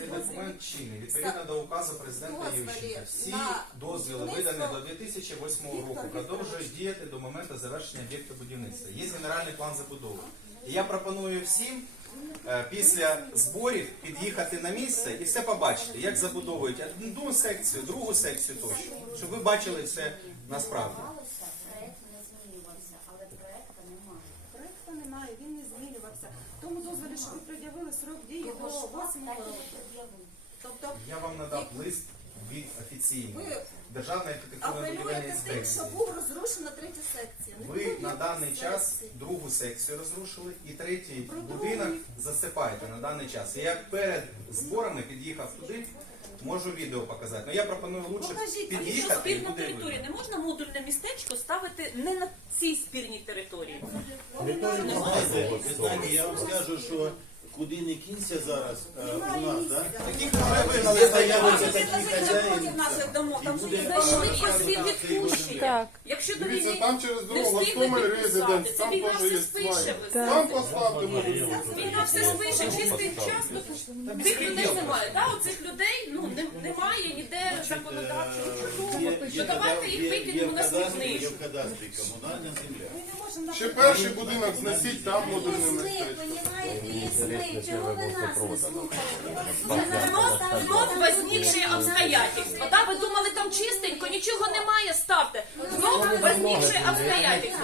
Документ чинний. Відповідно до указу президента Ющенка. Всі дозвіли видані до 2008 року продовжують діяти до моменту завершення об'єкту будівництва. Є генеральний план забудови. І я пропоную всім е, після зборів під'їхати на місце і все побачити, як забудовують одну секцію, другу секцію тощо, щоб ви бачили все насправді. Планувалося, проект не змінювався, але проекта немає. Проекту немає, він не змінювався. Тому дозволі, що ви пред'явили срок дії до Його ж вас 8 року. Тобто Я вам надав лист від офіційний Ви Державної архітектурно-будівельної апелюєте тим, що інспекції. був розрушена третя секція. Не Ви було на даний час секції. другу секцію розрушили і третій Про будинок другий. засипаєте на даний час. Я перед зборами під'їхав туди, можу відео показати. Ну я пропоную лучше Покажіть, Якщо під'їхати і спірна буде територія, видно. не можна модульне містечко ставити не на цій спірній території. Питання, я вам скажу, що куди не кінься зараз е, у нас, да? Таких вже вигнали такий напроти хазяїн. там буде- знайшли Так. посів відпущення. Так. Якщо до Дивіться, війни там через не дорогу встигли Гостомель підписати, Резиденс, це там війна теж все є спише, свай. ви Там знаєте. поставте може. Війна все спише, чистий час, то цих людей немає. Да? Оцих людей ну, не- немає ніде законодавчого Є- чужого. давайте їх викинемо на смітник. Є в кадастрі комунальна земля. Ще перший будинок знесіть, там модульне чого ви нас не слухаєте? Знов возникшие обстоятельства. Да, ви думали там чистенько, нічого немає, ставте. Знов возникші обстоятельства.